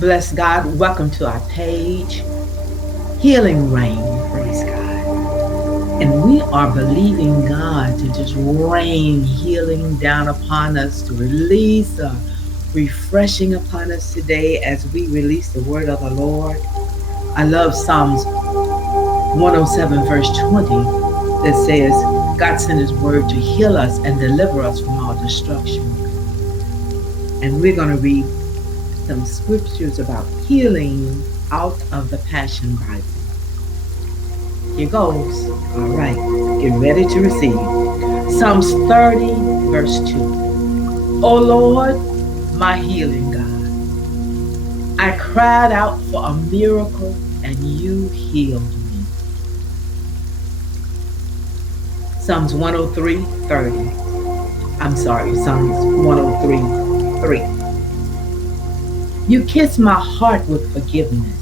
Bless God. Welcome to our page. Healing Rain. Praise God. And we are believing God to just rain healing down upon us, to release a refreshing upon us today as we release the word of the Lord. I love Psalms 107, verse 20, that says, God sent his word to heal us and deliver us from all destruction. And we're going to read some scriptures about healing out of the Passion Bible. Here goes. All right, get ready to receive. Psalms 30, verse 2. O Lord, my healing God, I cried out for a miracle and you healed me. Psalms 103:30. I'm sorry, Psalms 103:3. You kiss my heart with forgiveness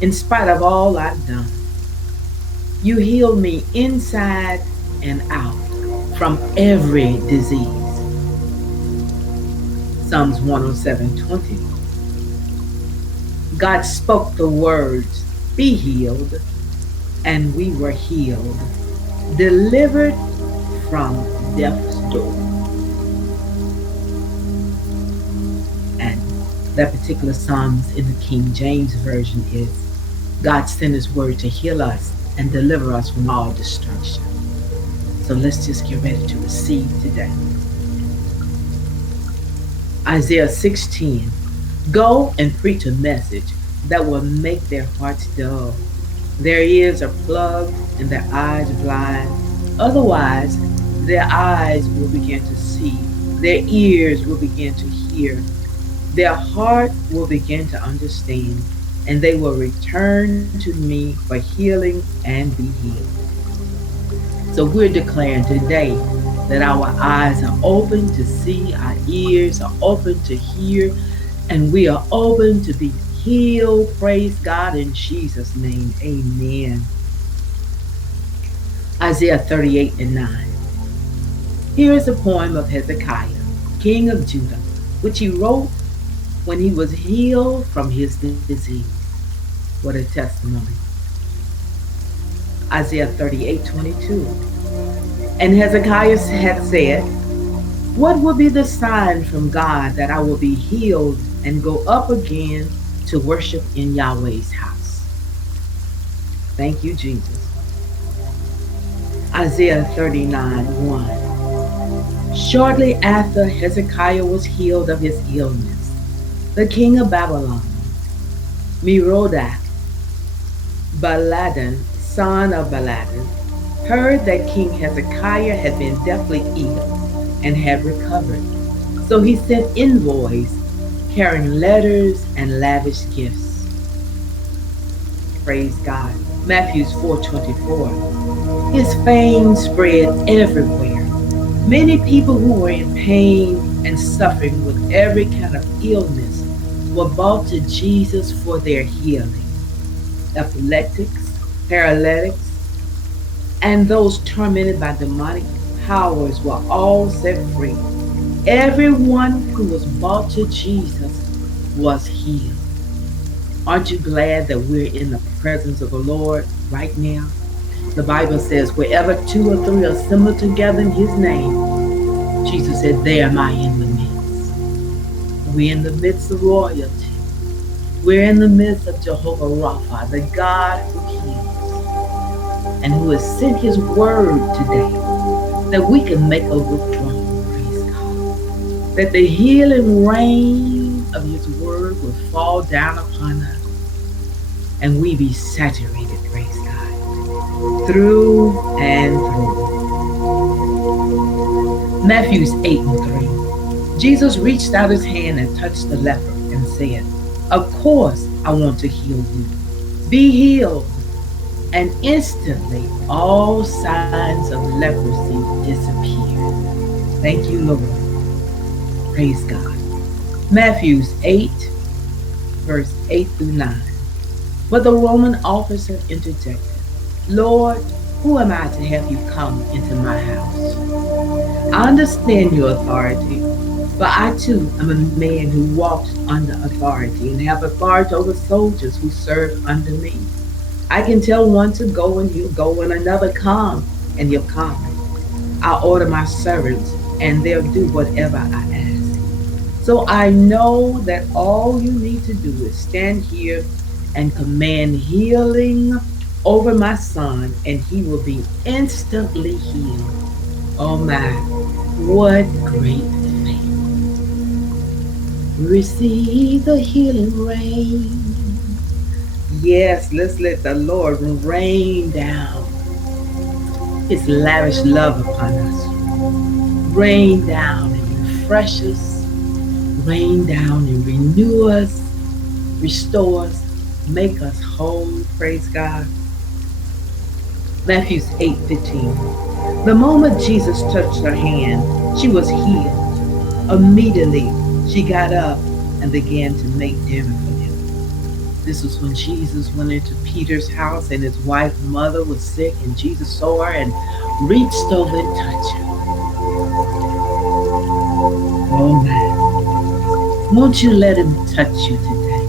in spite of all I've done. You healed me inside and out from every disease. Psalms 107:20. God spoke the words, be healed, and we were healed, delivered from death's door. And that particular Psalms in the King James Version is, God sent his word to heal us and deliver us from all destruction. So let's just get ready to receive today. Isaiah 6:10. Go and preach a message that will make their hearts dull. Their ears are plugged and their eyes blind. Otherwise, their eyes will begin to see, their ears will begin to hear, their heart will begin to understand, and they will return to me for healing and be healed. So we're declaring today that our eyes are open to see, our ears are open to hear, and we are open to be healed. Praise God in Jesus' name. Amen. Isaiah 38:9. Here is a poem of Hezekiah, king of Judah, which he wrote when he was healed from his disease. What a testimony. Isaiah 38:22. And Hezekiah had said, what will be the sign from God that I will be healed and go up again to worship in Yahweh's house? Thank you, Jesus. Isaiah 39:1. Shortly after Hezekiah was healed of his illness, the king of Babylon, Merodach Baladan, son of Baladan, heard that King Hezekiah had been deathly ill and had recovered. So he sent envoys carrying letters and lavish gifts. Praise God. Matthew 4:24. His fame spread everywhere. Many people who were in pain and suffering with every kind of illness were brought to Jesus for their healing. Epileptics, paralytics, and those tormented by demonic powers were all set free. Everyone who was brought to Jesus was healed. Aren't you glad that we're in the presence of the Lord right now? The Bible says, wherever two or three are assembled together in his name, Jesus said, there am I in the midst. We're in the midst of royalty. We're in the midst of Jehovah Rapha, the God who heals, and who has sent his word today that we can make a withdrawal, praise God. That the healing rain of his word will fall down upon us and we be saturated, praise God, through and through. Matthew 8:3. Jesus reached out his hand and touched the leper and said, of course I want to heal you. Be healed. And instantly all signs of leprosy disappeared. Thank you, Lord. Praise God. Matthew 8, verse 8 through 9. But the Roman officer interjected, Lord, who am I to have you come into my house? I understand your authority For I too am a man who walks under authority and have authority over soldiers who serve under me. I can tell one to go and he'll go, and another come and he'll come. I order my servants and they'll do whatever I ask. So I know that all you need to do is stand here and command healing over my son, and he will be instantly healed. Oh my, what great faith. Receive the healing rain. Yes, let's let the Lord rain down his lavish love upon us. Rain down and refresh us. Rain down and renew us, restore us, make us whole. Praise God. Matthew 8:15. The moment Jesus touched her hand, she was healed. Immediately, she got up and began to make dinner for them. This was when Jesus went into Peter's house and his wife's mother was sick, and Jesus saw her and reached over and touched her. Oh man, won't you let him touch you today?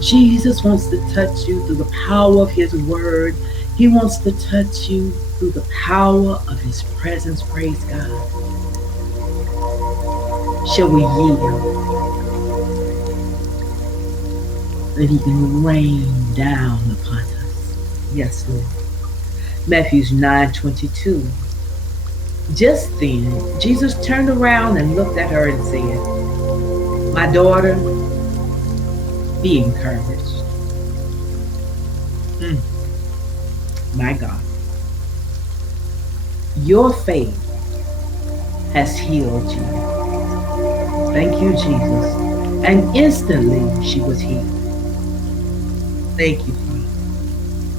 Jesus wants to touch you through the power of his word. He wants to touch you through the power of his presence. Praise God. Shall we yield that he can rain down upon us? Yes, Lord. Matthew 9:22. Just then, Jesus turned around and looked at her and said, My daughter, be encouraged. Mm, my God. Your faith has healed you. Thank you, Jesus. And instantly she was healed. Thank you, Father.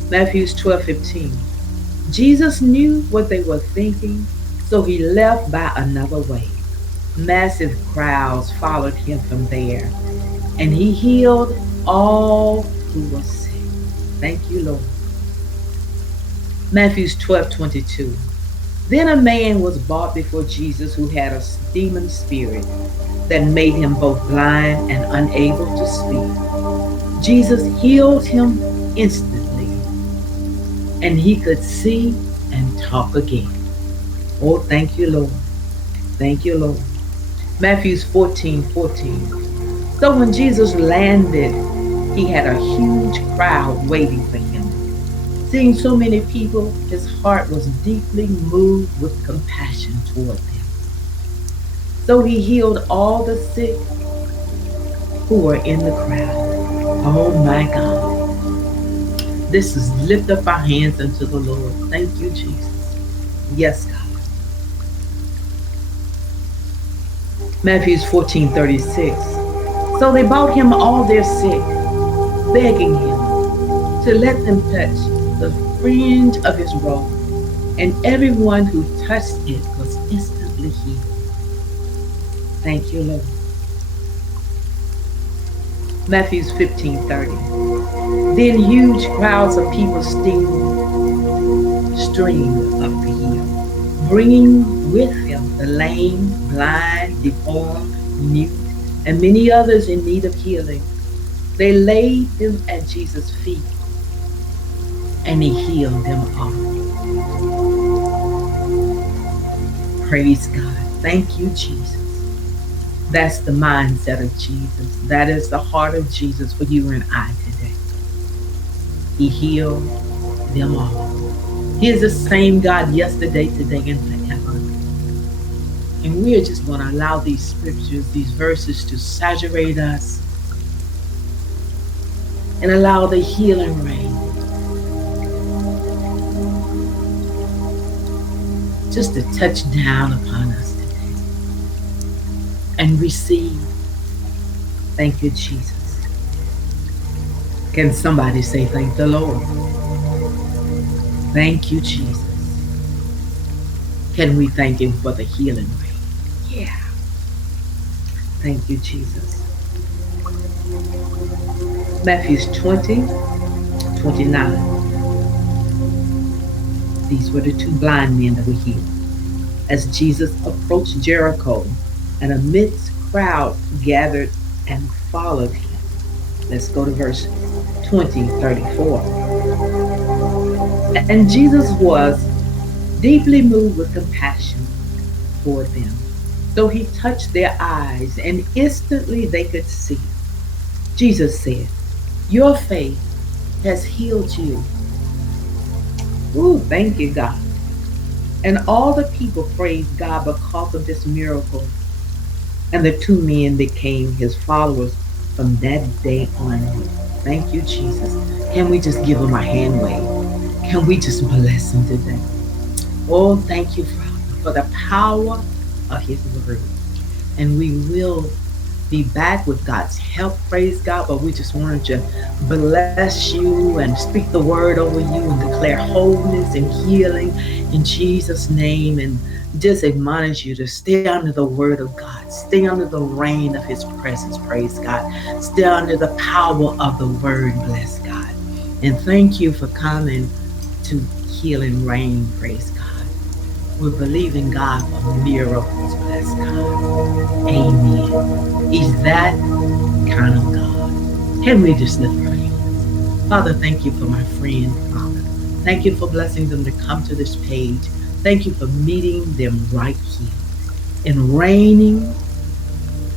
Matthew 12:15. Jesus knew what they were thinking, so he left by another way. Massive crowds followed him from there, and he healed all who were sick. Thank you, Lord. Matthew 12:22. Then a man was brought before Jesus who had a demon spirit that made him both blind and unable to speak. Jesus healed him instantly, and he could see and talk again. Oh, thank you, Lord. Thank you, Lord. Matthew 14:14. So when Jesus landed, he had a huge crowd waiting for him. Seeing so many people, his heart was deeply moved with compassion toward them. So he healed all the sick who were in the crowd. Oh my God. This is lift up our hands unto the Lord. Thank you, Jesus. Yes, God. Matthew 14:36. So they brought him all their sick, begging him to let them touch the fringe of his robe, and everyone who touched it was instantly healed. Thank you, Lord. Matthew 15:30. Then huge crowds of people streamed up to him, bringing with them the lame, blind, deformed, mute, and many others in need of healing. They laid them at Jesus' feet, and he healed them all. Praise God. Thank you, Jesus. That's the mindset of Jesus. That is the heart of Jesus for you and I today. He healed them all. He is the same God yesterday, today, and forever. And we are just going to allow these scriptures, these verses to saturate us and allow the healing rain just to touch down upon us today and receive. Thank you, Jesus. Can somebody say thank the Lord? Thank you, Jesus. Can we thank him for the healing rain? Yeah. Thank you, Jesus. Matthew 20:29. These were the two blind men that were healed. As Jesus approached Jericho and a mixed crowd gathered and followed him. Let's go to verse 20, 34. And Jesus was deeply moved with compassion toward them. So he touched their eyes, and instantly they could see. Jesus said, "Your faith has healed you." Ooh, thank you, God. And all the people praised God because of this miracle. And the two men became his followers from that day onward. Thank you, Jesus. Can we just give him a hand wave? Can we just bless him today? Oh, thank you, Father, for the power of his word. And we will be back with God's help, praise God. But we just wanted to bless you and speak the word over you and declare wholeness and healing in Jesus' name. And just admonish you to stay under the word of God, stay under the reign of his presence, praise God. Stay under the power of the word, bless God. And thank you for coming to healing rain, praise God. We're believing God for miracles, bless God. Amen. He's that kind of God. Can we just lift our hands? Father, thank you for my friend, Father. Thank you for blessing them to come to this page. Thank you for meeting them right here and raining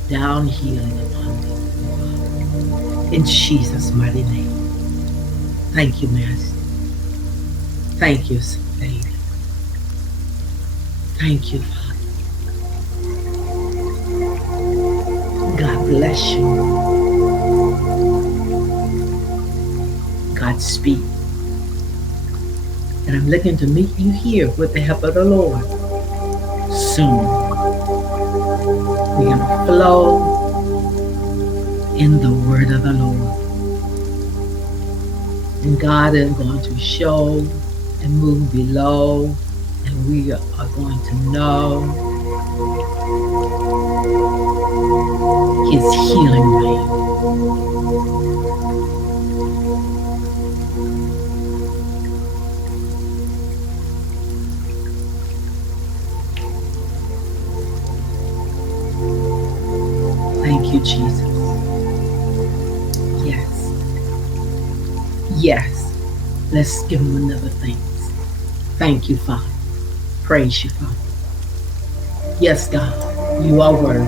down healing upon them. In Jesus' mighty name. Thank you, Master. Thank you, Savior. Thank you, Father. God bless you. God speak. And I'm looking to meet you here with the help of the Lord soon. We're going to flow in the word of the Lord. And God is going to show and move below. And we are going to know his healing way. Thank you, Jesus. Yes. Yes. Let's give him another thanks. Thank you, Father. Praise you, Father. Yes, God. You are worthy.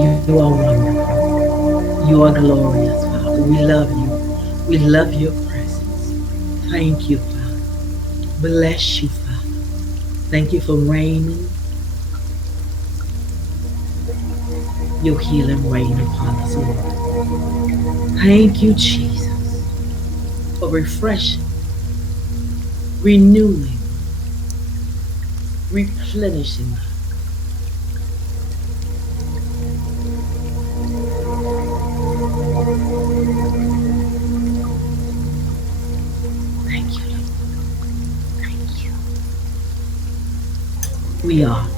You are wonderful. You are glorious, Father. We love you. We love your presence. Thank you, Father. Bless you, Father. Thank you for raining your healing rain upon us, Lord. Thank you, Jesus, for refreshing, renewing, replenishing us. Thank you, Lord. Thank you. We are